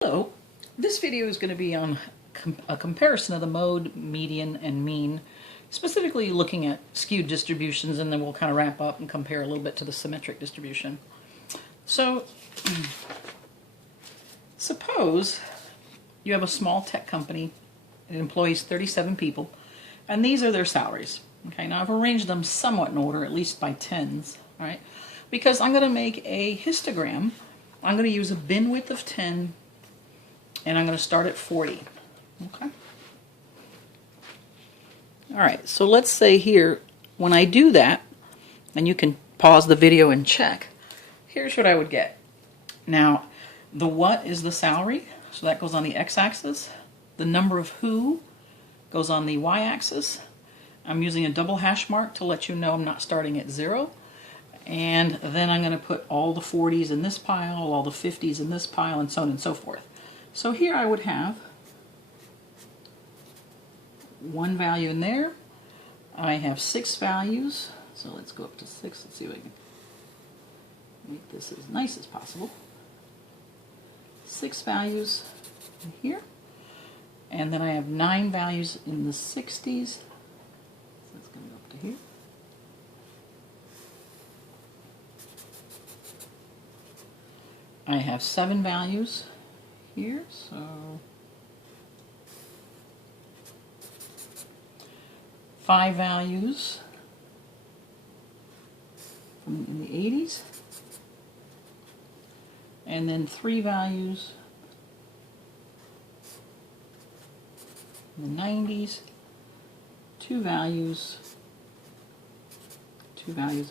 So, this video is going to be on a comparison of the mode, median, and mean, specifically looking at skewed distributions, and then we'll kind of wrap up and compare a little bit to the symmetric distribution. So, suppose you have a small tech company. It employs 37 people, and these are their salaries. Okay, now I've arranged them somewhat in order, at least by tens, all right? Because I'm going to make a histogram. I'm going to use a bin width of 10, and I'm going to start at 40. Okay. All right, so let's say here, when I do that, and you can pause the video and check, here's what I would get. Now, the what is the salary, so that goes on the x-axis. The number of who goes on the y-axis. I'm using a double hash mark to let you know I'm not starting at 0. And then I'm going to put all the 40s in this pile, all the 50s in this pile, and so on and so forth. So here I would have one value in there. I have 6 values. So let's go up to 6. Let's see if I can make this as nice as possible. 6 values in here. And then I have 9 values in the 60s. So that's going to go up to here. I have 7 values here, so 5 values in the 80s, and then 3 values in the 90s, 2 values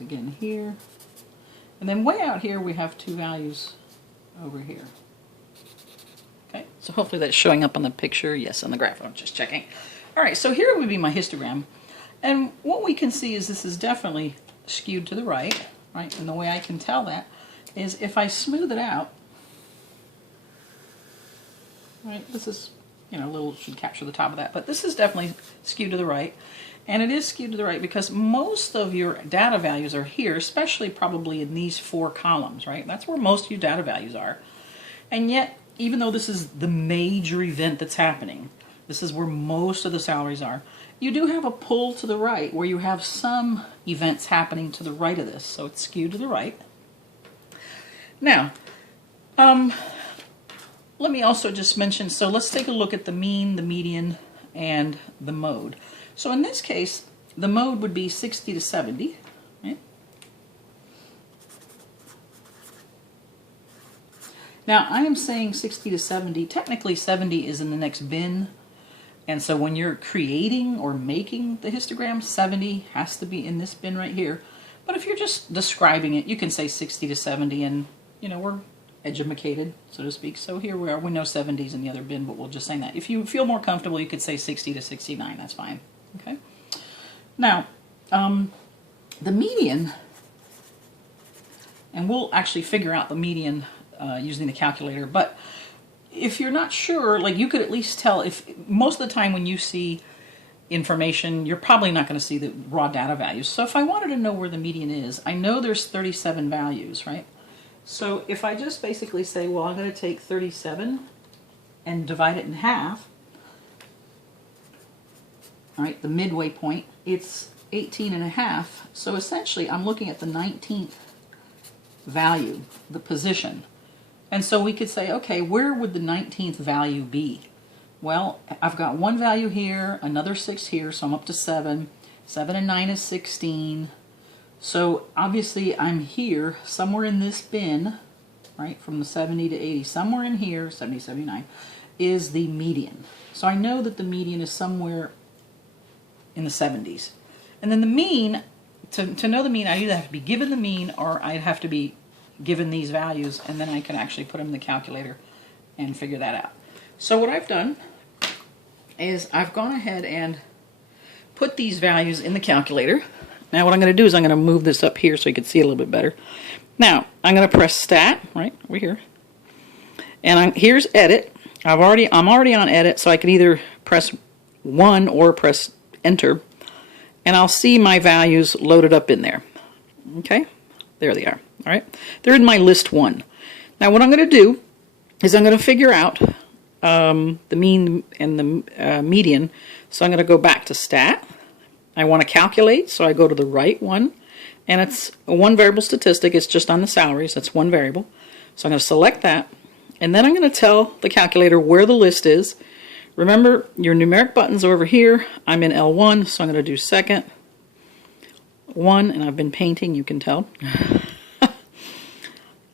again here, and then way out here we have 2 values over here. Okay, so hopefully that's showing up on the picture. Yes, on the graph. I'm just checking. All right, so here would be my histogram. And what we can see is this is definitely skewed to the right, right? And the way I can tell that is if I smooth it out, right? This is, you know, a little, should capture the top of that, but this is definitely skewed to the right. And it is skewed to the right because most of your data values are here, especially probably in these 4 columns, right? That's where most of your data values are. And yet, even though this is the major event that's happening, this is where most of the salaries are, you do have a pull to the right where you have some events happening to the right of this, so it's skewed to the right. Now, let me also just mention, so let's take a look at the mean, the median, and the mode. So in this case, the mode would be 60 to 70, right? Now, I am saying 60 to 70. Technically, 70 is in the next bin. And so when you're creating or making the histogram, 70 has to be in this bin right here. But if you're just describing it, you can say 60 to 70, and, you know, we're educated, so to speak. So here we are. We know 70 is in the other bin, but we'll just say that. If you feel more comfortable, you could say 60 to 69. That's fine. Okay. Now, the median, and we'll actually figure out the median using the calculator, but if you're not sure, like, you could at least tell, if most of the time when you see information, you're probably not going to see the raw data values. So if I wanted to know where the median is, I know there's 37 values, right? So if I just basically say, well, I'm going to take 37 and divide it in half, all right, the midway point, it's 18.5. So essentially, I'm looking at the 19th value, the position. And so we could say, okay, where would the 19th value be? Well, I've got 1 value here, another 6 here, so I'm up to 7. 7 and 9 is 16. So obviously I'm here, somewhere in this bin, right, from the 70 to 80, somewhere in here, 70, 79, is the median. So I know that the median is somewhere in the 70s. And then the mean, to know the mean, I either have to be given the mean or I'd have to be given these values, and then I can actually put them in the calculator and figure that out. So what I've done is I've gone ahead and put these values in the calculator. Now what I'm going to do is I'm going to move this up here so you can see it a little bit better. Now I'm going to press Stat, right over here, and here's Edit. I'm already on Edit, so I can either press 1 or press Enter, and I'll see my values loaded up in there. Okay, there they are. All right, they're in my list 1. Now what I'm going to do is I'm going to figure out the mean and the median. So I'm going to go back to stat. I want to calculate, so I go to the right one. And it's a one variable statistic. It's just on the salaries. That's one variable. So I'm going to select that. And then I'm going to tell the calculator where the list is. Remember, your numeric buttons are over here. I'm in L1, so I'm going to do second. 1, and I've been painting, you can tell.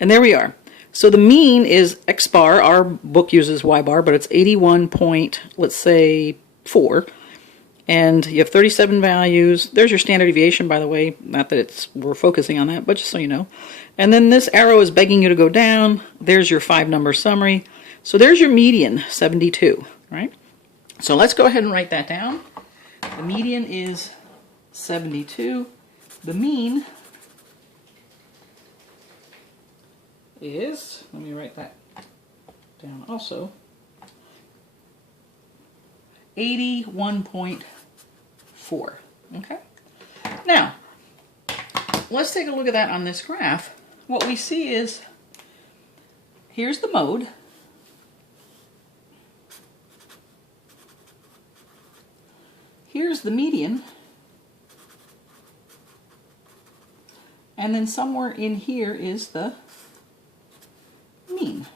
And there we are. So the mean is X bar. Our book uses Y bar, but it's 81 point, let's say, 4. And you have 37 values. There's your standard deviation, by the way. Not that we're focusing on that, but just so you know. And then this arrow is begging you to go down. There's your 5-number summary. So there's your median, 72, right? So let's go ahead and write that down. The median is 72. The mean is, let me write that down also, 81.4. Okay? Now, let's take a look at that on this graph. What we see is, here's the mode. Here's the median. And then somewhere in here is the mean.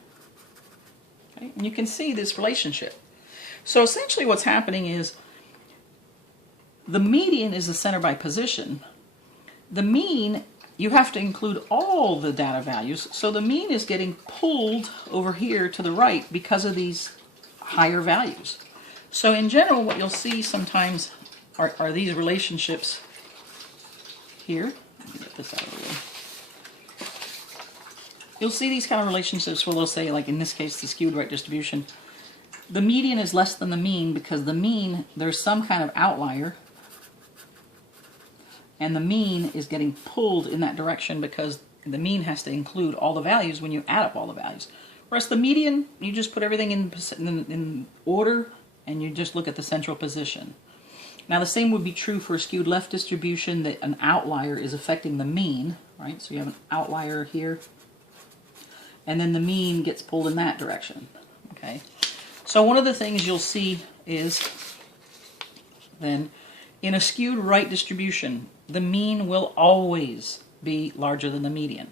Okay? And you can see this relationship. So essentially what's happening is the median is the center by position. The mean, you have to include all the data values. So the mean is getting pulled over here to the right because of these higher values. So in general, what you'll see sometimes are these relationships here. Let me get this out of the way. You'll see these kind of relationships where they'll say, like in this case, the skewed right distribution. The median is less than the mean because the mean, there's some kind of outlier. And the mean is getting pulled in that direction because the mean has to include all the values when you add up all the values. Whereas the median, you just put everything in order and you just look at the central position. Now the same would be true for a skewed left distribution, that an outlier is affecting the mean, right? So you have an outlier here, and then the mean gets pulled in that direction, okay? So one of the things you'll see is then in a skewed right distribution, the mean will always be larger than the median.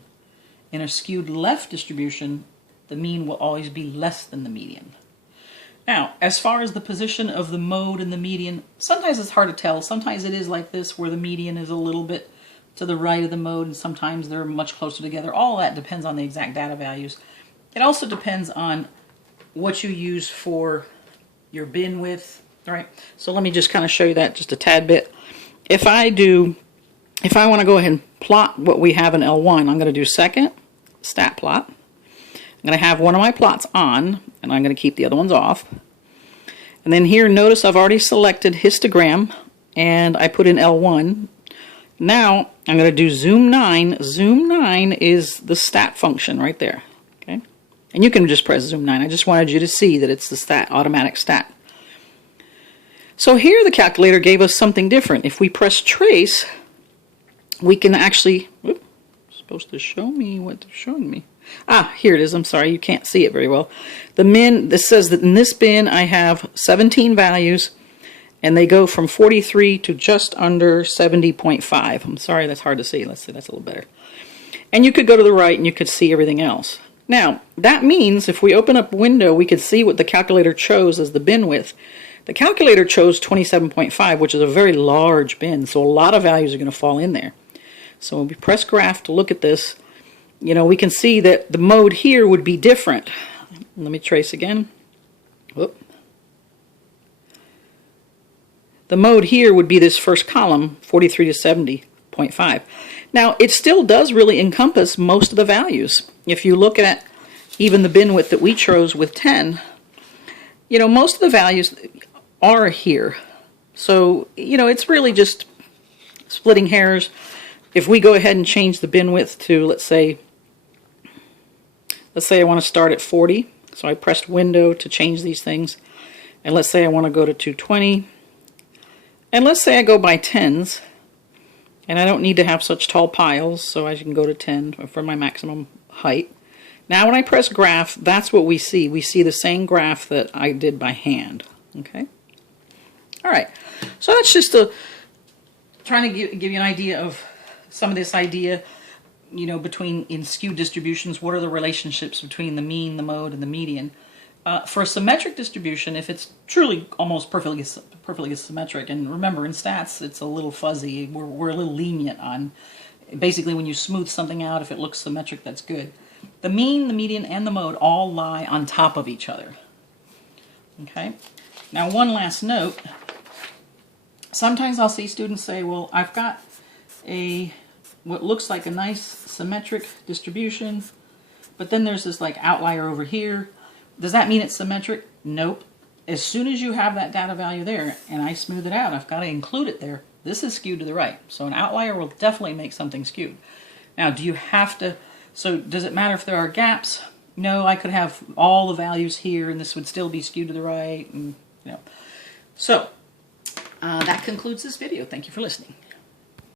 In a skewed left distribution, the mean will always be less than the median. Now, as far as the position of the mode and the median, sometimes it's hard to tell. Sometimes it is like this, where the median is a little bit to the right of the mode, and sometimes they're much closer together. All that depends on the exact data values. It also depends on what you use for your bin width, right? So let me just kind of show you that just a tad bit. If I want to go ahead and plot what we have in L1, I'm going to do second, stat plot. I'm going to have one of my plots on, and I'm going to keep the other ones off. And then here, notice I've already selected histogram, and I put in L1. Now, I'm going to do zoom 9. Zoom 9 is the stat function right there. Okay? And you can just press zoom 9. I just wanted you to see that it's the stat, automatic stat. So here the calculator gave us something different. If we press trace, we can actually, it's supposed to show me what they're showing me. Ah, here it is. I'm sorry, you can't see it very well. The min, this says that in this bin I have 17 values, and they go from 43 to just under 70.5. I'm sorry, that's hard to see. Let's see, that's a little better. And you could go to the right and you could see everything else. Now, that means if we open up a window, we could see what the calculator chose as the bin width. The calculator chose 27.5, which is a very large bin, so a lot of values are going to fall in there. So when we press graph to look at this, you know, we can see that the mode here would be different. Let me trace again. Whoop. The mode here would be this first column, 43 to 70.5. Now, it still does really encompass most of the values. If you look at even the bin width that we chose with 10, you know, most of the values are here. So, you know, it's really just splitting hairs. If we go ahead and change the bin width to, let's say I want to start at 40. So I pressed window to change these things. And let's say I want to go to 220. And let's say I go by tens. And I don't need to have such tall piles, so I can go to 10 for my maximum height. Now when I press graph, that's what we see. We see the same graph that I did by hand. Okay? All right. So that's just trying to give you an idea of some of this idea, you know, in skewed distributions, what are the relationships between the mean, the mode, and the median. For a symmetric distribution, if it's truly almost perfectly symmetric, and remember in stats it's a little fuzzy, we're a little lenient on, basically when you smooth something out, if it looks symmetric, that's good. The mean, the median, and the mode all lie on top of each other. Okay? Now one last note. Sometimes I'll see students say, well, I've got what looks like a nice symmetric distribution, but then there's this like outlier over here. Does that mean it's symmetric? Nope. As soon as you have that data value there, and I smooth it out, I've got to include it there. This is skewed to the right. So an outlier will definitely make something skewed. Now, do you have to, so does it matter if there are gaps? No, I could have all the values here, and this would still be skewed to the right. And, you know. So, that concludes this video. Thank you for listening.